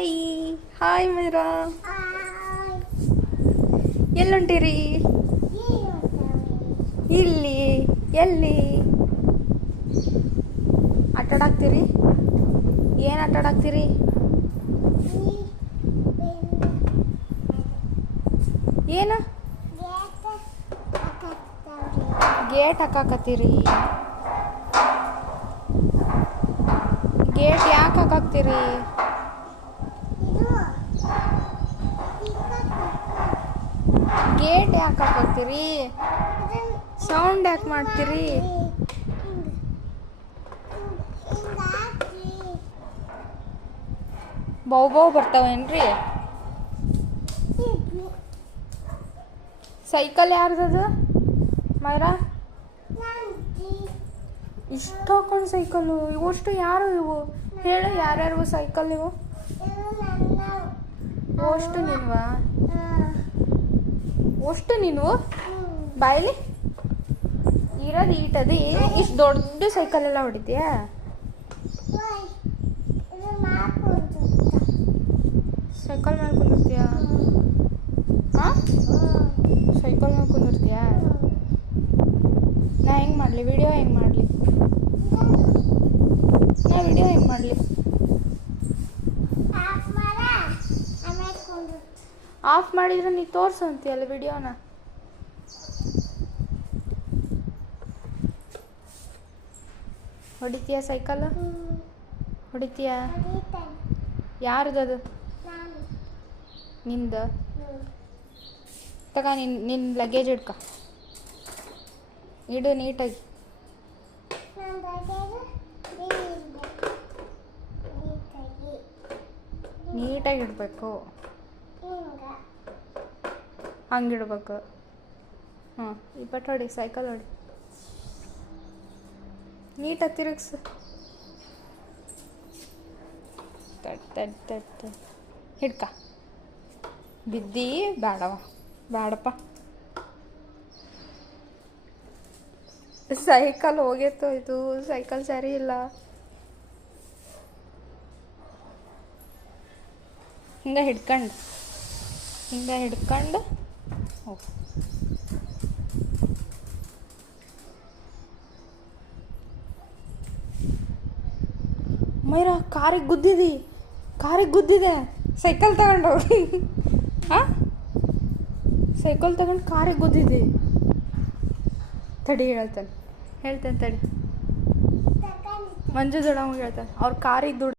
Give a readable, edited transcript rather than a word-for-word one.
Hi hi Myra, ಎಲ್ಲುಂಟಿರಿ? ಇಲ್ಲಿ ಎಲ್ಲಿ ಆಟಾಡಾಕ್ತೀರಿ? ಏನು ಆಟಾಡಾಕ್ತೀರಿ? ಏನು ಗೇಟ್ ಹಾಕಾಕತ್ತೀರಿ? ಗೇಟ್ ಯಾಕೆ ಹಾಕಾಕ್ತೀರಿ? ಗೇಟ್ ಯಾಕೆ ಹಾಕಾಕ್ತೀರಿ? ಸೌಂಡ್ ಯಾಕೆ ಮಾಡ್ತೀರಿ? ಬೌ ಬೌ ಬರ್ತಾವೇನ್ರಿ? ಸೈಕಲ್ ಯಾರ್ದದು ಮೈರಾ? ಇಷ್ಟು ಹಾಕೊಂಡು ಸೈಕಲ್ಲು ಇವಷ್ಟು ಯಾರು ಇವು ಹೇಳು? ಯಾರ್ಯಾರು ಸೈಕಲ್ ಇವು? ಅಷ್ಟು ನಿನ್ವಾ? ಅಷ್ಟು ನೀನು ಬಾಯ್ಲಿ ಇರೋದು ಈಟದಿ ಇಷ್ಟು ದೊಡ್ಡ ಸೈಕಲ್ ಎಲ್ಲ ಹೊಡಿತೀಯ? ಸೈಕಲ್ ಮೇಲೆ ಕುಂದಿರ್ತೀಯ? ಹಾಂ, ಸೈಕಲ್ ಮೇಲೆ ಕುಂದಿರ್ತೀಯ? ನಾ ಹೆಂಗೆ ಮಾಡಲಿ ವಿಡಿಯೋ? ಹೆಂಗೆ ಮಾಡಲಿ ನಾ ವಿಡಿಯೋ? ಹೆಂಗೆ ಮಾಡಲಿ? ಆಫ್ ಮಾಡಿದ್ರೆ ನೀ ತೋರಿಸು ಅಂತೀಯಲ್ಲ ವಿಡಿಯೋನ. ಹೊಡಿತೀಯ ಸೈಕಲ್? ಹೊಡಿತೀಯ? ಯಾರ್ದದು? ನಿಂದ? ತಗ ನಿನ್ನ ಲಗೇಜ್ ಇಡ್ಕ, ಇಡು ನೀಟಾಗಿ. ನೀಟಾಗಿ ಇಡಬೇಕು, ಹಂಗಿಡ್ಬೇಕು. ಹಾಂ, ಇಪ್ಪತ್ತು ಹೊಡಿ, ಸೈಕಲ್ ಹೊಡಿ, ನೀಟಾಗಿ ತಿರುಗಿಸು. ತಟ್ ಹಿಡ್ಕ. ಬಿದ್ದಿ ಬೇಡವ, ಬೇಡಪ್ಪ. ಸೈಕಲ್ ಹೋಗೈತೋ ಇದು? ಸೈಕಲ್ ಸರಿ ಇಲ್ಲ. ಹಿಂಗೆ ಹಿಡ್ಕೊಂಡು ಹೋಗು. ಮೈರಾ ಕಾರಿಗೆ ಗುದ್ದಿದೆ ಸೈಕಲ್ ತಗೊಂಡು. ಹಾಂ, ಸೈಕಲ್ ತಗೊಂಡು ಕಾರಿಗೆ ಗುದ್ದಿದೆ. ತಡಿ ಹೇಳ್ತಾನೆ ತಡಿ. ಮಂಜು ದೊಡ್ಡಮ್ಮಗೆ ಹೇಳ್ತಾನೆ, ಅವ್ರ ಕಾರಿಗೆ ದುಡ್ಡು